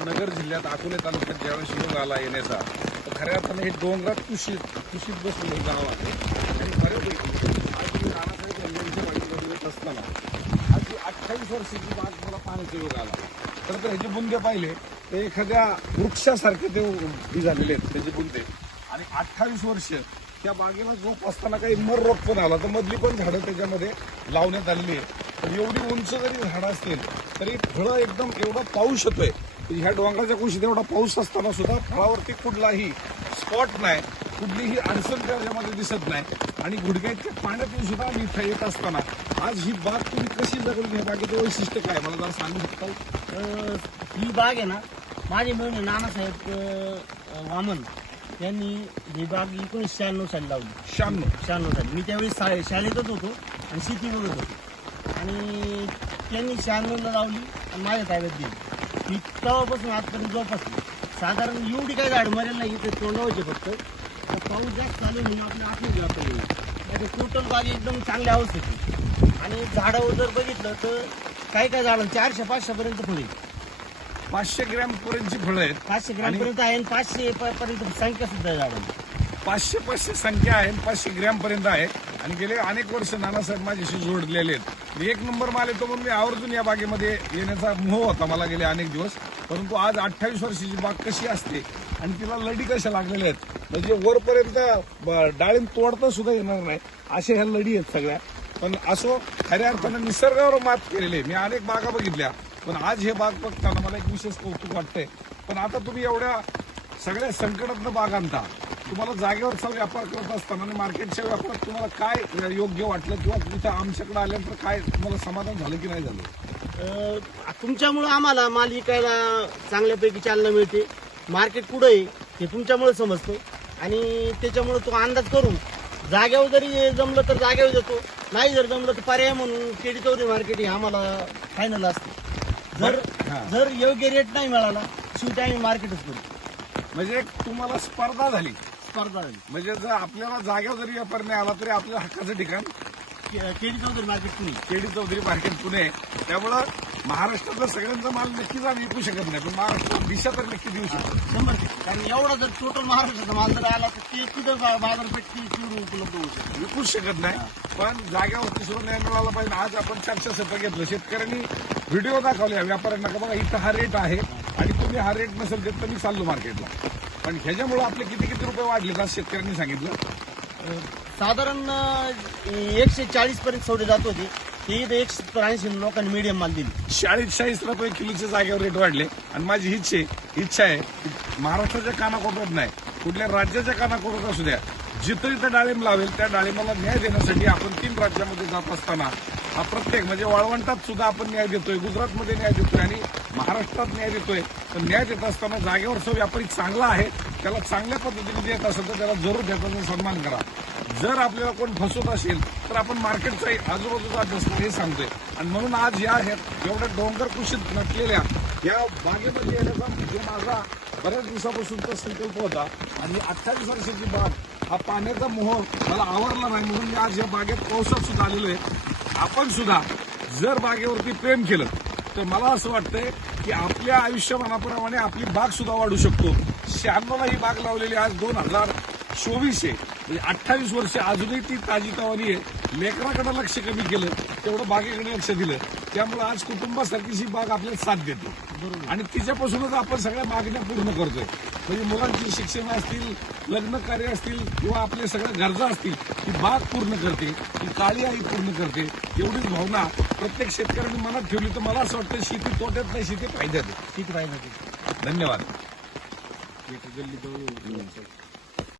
नगर जिल्ह्यात अकोले तालुक्यात ज्यावेळेस योग आला येण्याचा तर खऱ्या अर्थाने हे डोंगरात कुशीत कुशीत बसलेलं गाव आहे. आणि बऱ्यापैकी आज मी नानासाहेब यांच्या वाटीमध्ये येत असताना आज अठ्ठावीस वर्षाची बाग मला पाण्याचा योग आला. तर तर ह्याचे बुंदे पाहिले तर एखाद्या वृक्षासारखे ते उभी झालेले आहेत त्याचे बुंदे. आणि अठ्ठावीस वर्ष त्या बागेला झोप असताना काही मर रोग पण आला तर मधली पण झाडं त्याच्यामध्ये लावण्यात आलेली आहे तर एवढी उंच जरी झाडं असतील तरी फळं एकदम एवढा पाऊस येतोय ह्या डोंगराच्या कुशीत एवढा पाऊस असताना सुद्धा फळावरती कुठलाही स्पॉट नाही. कुठलीही अडचण त्याच्यामध्ये दिसत नाही. आणि गुडघ्याच्या पाण्यातून सुद्धा आम्ही इथं येत असताना आज ही बाग तुम्ही कशी जगली? ह्या बागेचं वैशिष्ट्य काय मला जरा सांगू शकता? ही बाग आहे ना माझे मिळून नानासाहेब वामन. यांनी ही बाग एकोणीसशे शहाण्णव साली लावली. शहाण्णव. शहाण्णव साली. मी त्यावेळी शा शाळेतच होतो आणि शेती बघत होतो. आणि त्यांनी शहाण्णवला लावली आणि माझ्या ताब्यात दिली. मी तेव्हापासून आजपर्यंत जोपासली. साधारण एवढी काय झाड मरेल नाही इथे तोंडावचे फक्त. तर पाऊस जास्त झाले म्हणून आपल्या आतमध्ये जातो नाही टोटल बाग एकदम चांगल्या अवस्थेत आणि झाडावर जर बघितलं तर काही काही झाडं चारशे पाचशेपर्यंत फुले. पाचशे ग्रॅम पर्यंतची फळं आहेत. पाचशे ग्रॅम पर्यंत आहे आणि पाचशे पर्यंत संख्या सुद्धा आहे झाडांची. पाचशे पाचशे संख्या आहे पाचशे ग्रॅमपर्यंत आहे. आणि गेले अनेक वर्ष नानासाहेब माझ्याशी जोडलेले आहेत. एक नंबर माल येतो म्हणून मी आवर्जून या बागेमध्ये येण्याचा मोह होता मला गेले अनेक दिवस. परंतु आज अठ्ठावीस वर्षाची बाग कशी असते आणि तिला लढी कशा लागलेल्या आहेत म्हणजे वरपर्यंत ब- डाळिंब तोडता सुद्धा येणार नाही अशा ह्या लढी आहेत सगळ्या. पण असो खऱ्या अर्थानं निसर्गावर मात केलेली आहे. मी अनेक बागा बघितल्या पण आज हे बाग बघताना मला एक विशेष कौतुक वाटतंय. पण आता तुम्ही एवढ्या सगळ्या संकटातनं बाग आणता तुम्हाला जागेवरचा व्यापार करत असताना आणि मार्केटच्या व्यापारात तुम्हाला काय योग्य वाटलं किंवा तिथं आमच्याकडे आल्यानंतर काय तुम्हाला समाधान झालं की नाही झालं? तुमच्यामुळं आम्हाला माल विकायला चांगल्यापैकी चालना मिळते. मार्केट कुठं आहे हे तुमच्यामुळे समजतं. आणि त्याच्यामुळे तो अंदाज करून जाग्यावर जरी जमलं तर जाग्यावर जातो. नाही जर जमलं तर पर्याय म्हणून केडी चौधरी मार्केट हे आम्हाला फायनल असते. जर. जर योग्य रेट नाही मिळाला शेवटी आम्ही मार्केटच करू. म्हणजे तुम्हाला स्पर्धा झाली. स्पर्धा झाली म्हणजे जर आपल्याला जागेवर जरी व्यापार नाही आला तरी आपल्या हक्काचं ठिकाण. के- केडी चौधरी मार्केट कुणी केडी चौधरी मार्केट पुणे. त्यामुळं महाराष्ट्रातला सगळ्यांचा माल नक्कीच आम्ही विकू शकत नाही. पण महाराष्ट्रात दिशा तर नक्की देऊ शकतो. शंभर टक्के. कारण एवढा जर टोटल महाराष्ट्राचा माल जर आला तर ते तिथं बा- बाजारपेठ ती तीव्र उपलब्ध होऊ शकते. विकूच शकत नाही. पण जाग्यावरती सुद्धा न्याय मिळाला पाहिजे. आज आपण चर्चा सत्र घेतलं. शेतकऱ्यांनी व्हिडिओ दाखवले. व्यापाऱ्यांना का बघा इथं हा रेट आहे. आणि तुम्ही हा रेट नसेल देत तर मी चाललो मार्केटला पण ह्याच्यामुळे आपले किती किती रुपये वाढले आज शेतकऱ्यांनी सांगितलं? साधारण एकशे चाळीस पर्यंत सोडे जात होते. ते इथं एकशे सत्तर ऐंशी लोकांनी मीडियम माल दिली. चाळीस चाळीस रुपये किलोच्या जागेवर रेट वाढले. आणि माझी इच्छा आहे इच्छा आहे की महाराष्ट्राच्या कानाकोपऱ्यात नाही कुठल्या राज्याच्या कानाकोपऱ्यात असू द्या. जिथं इथं डाळिंब लावेल त्या डाळिंबाला न्याय देण्यासाठी आपण तीन राज्यामध्ये जात असताना हा प्रत्येक म्हणजे वाळवंटात सुद्धा आपण न्याय देतोय गुजरातमध्ये न्याय देतोय आणि महाराष्ट्रात न्याय देतोय. तर न्याय देत असताना जागेवरचा व्यापारी चांगला आहे त्याला चांगल्या पद्धतीने देत असेल तर त्याला जरूर त्याचा सन्मान करा. जर आपल्याला कोण फसवत असेल तर आपण मार्केटचा आजूबाजूचा अभ्यास हे सांगतोय. आणि म्हणून आज या एवढ्या डोंगर कुशीत नटलेल्या या बागेमध्ये येण्याचा जो माझा बऱ्याच दिवसापासूनचा संकल्प होता आणि अठ्ठावीस वर्षाची बाग हा पाण्याचा मोह मला आवडला नाही म्हणून मी आज या बागेत पावसात सुद्धा आलेलो आहे. आपण सुद्धा जर बागेवरती प्रेम केलं तर मला असं वाटतंय की आपल्या आयुष्यमानाप्रमाणे आपली बाग सुद्धा वाढू शकतो. शहाण्णवला ही बाग लावलेली आज दोन हजार चोवीस आहे म्हणजे अठ्ठावीस वर्ष अजूनही ती ताजी तवानी आहे. लेकराकडे लक्ष कमी केलं तेवढं बागेकडे लक्ष दिलं. त्यामुळे आज कुटुंबासारखीच ही बाग आपल्याला साथ देते. आणि तिच्यापासूनच आपण सगळ्या मागण्या पूर्ण करतोय. म्हणजे मुलांची शिक्षण असतील लग्न कार्य असतील किंवा आपल्या सगळ्या गरजा असतील ही बाग पूर्ण करते ही काळी आई पूर्ण करते एवढीच भावना प्रत्येक शेतकऱ्यांनी मनात ठेवली तर मला असं वाटतं शेती तोट्यात नाही शेती फायद्यात. किती पाहिजे धन्यवाद.